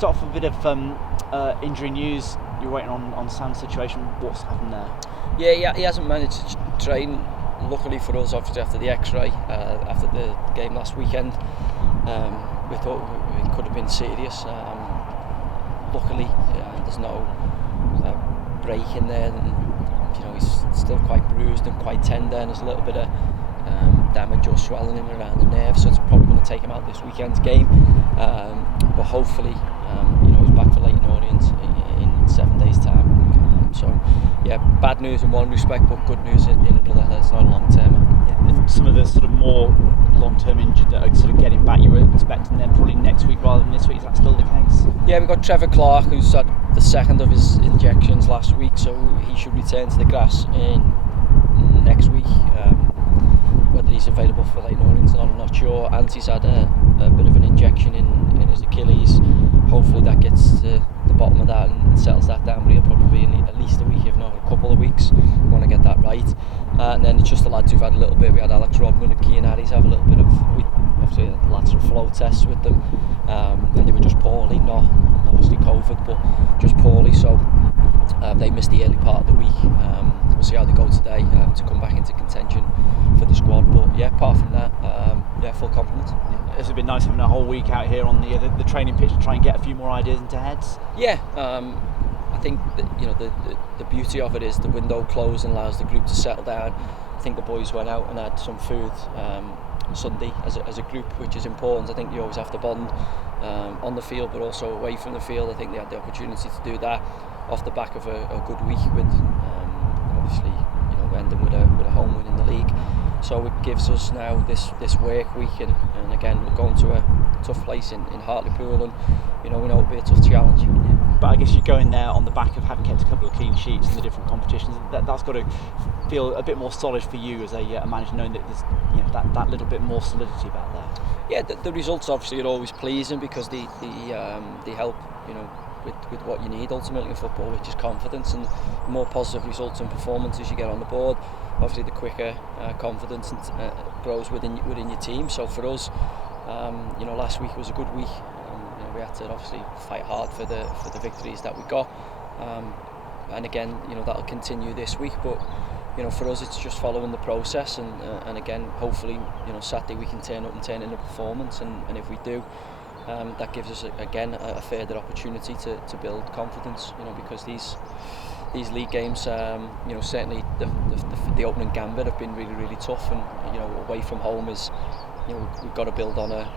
start off with a bit of injury news. You're waiting on Sam's situation. What's happened there? Yeah, he hasn't managed to train. Luckily for us, obviously after the X-ray, after the game last weekend, we thought it could have been serious. Luckily, there's no break in there, and he's still quite bruised and quite tender, and there's a little bit of damage or swelling in around the nerve, so it's probably going to take him out this weekend's game. But hopefully, he's back for Leyton Orient in 7 days' time. So yeah, bad news in one respect, but good news in another. That's not a long term. Yeah. Some of the sort of more long-term injured that are sort of getting back, you were expecting them probably next week rather than this week. Is that still the case? Yeah, we've got Trevor Clark, who's had the second of his injections last week, so he should return to the grass in next week. Whether he's available for Leyton Orient, I'm not sure. Anti's had a bit of an injection in his Achilles. Hopefully that gets to the bottom of that and settles that down, but he'll probably be in at least a week, if not a couple of weeks. We want to get that right. And then it's just the lads who've had a little bit. We had Alex Rodman and Cian Harries have a little bit of, obviously the lads have flow tests with them, and they were just poorly, not obviously COVID, but just poorly, so they missed the early part of the week. We'll see how they go today to come back into contention for the squad, but yeah, apart from that, full confidence. It's a bit nice having a whole week out here on the training pitch to try and get a few more ideas into heads. Yeah, I think that, the beauty of it is the window closed and allows the group to settle down. I think the boys went out and had some food Sunday as a group, which is important. I think you always have to bond on the field, but also away from the field. I think they had the opportunity to do that off the back of a good week with obviously ending with a home win in the league. So it gives us now this work week, and again we're going to a tough place in Hartlepool, and we know it'll be a tough challenge. Yeah. But I guess you go in there on the back of having kept a couple of clean sheets in the different competitions. That's got to feel a bit more solid for you as a manager, knowing that there's that little bit more solidity about that. Yeah, the results obviously are always pleasing because they help with what you need ultimately in football, which is confidence, and the more positive results and performances you get on the board, obviously the quicker confidence grows within your team. So for us, last week was a good week. We had to obviously fight hard for the victories that we got, and again that'll continue this week. But for us it's just following the process, and again hopefully Saturday we can turn up and turn in a performance, and if we do, that gives us again a further opportunity to build confidence, because these league games, certainly the opening gambit have been really, really tough, and away from home is, we've got to build on a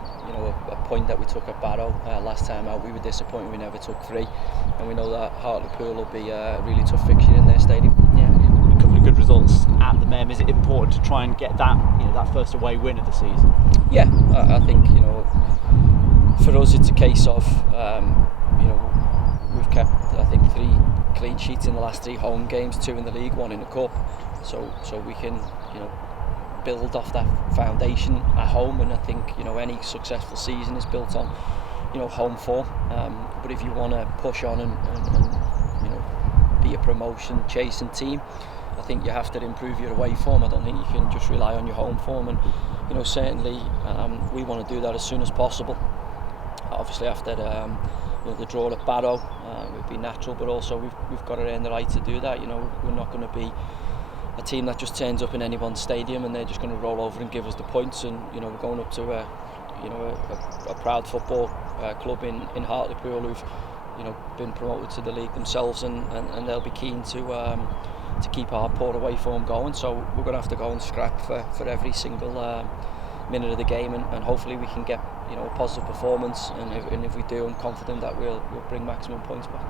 point that we took at Barrow last time out. We were disappointed we never took 3, and we know that Hartlepool will be a really tough fixture in their stadium. Yeah, a couple of good results at the Mem. Is it important to try and get that that first away win of the season? Yeah, I think for us it's a case of we've kept I think 3 clean sheets in the last 3 home games, 2 in the league, 1 in the cup, so we can build off that foundation at home, and I think any successful season is built on home form, but if you want to push on and be a promotion chasing team, I think you have to improve your away form. I don't think you can just rely on your home form, and certainly we want to do that as soon as possible. Obviously after the draw at Barrow would be natural, but also we've got to earn the right to do that. We're not going to be a team that just turns up in anyone's stadium and they're just going to roll over and give us the points, and we're going up to a proud football club in Hartlepool who've been promoted to the league themselves, and they'll be keen to keep our poor away form going. So we're going to have to go and scrap for every single minute of the game, and hopefully we can get a positive performance, and if we do, I'm confident that we'll bring maximum points back.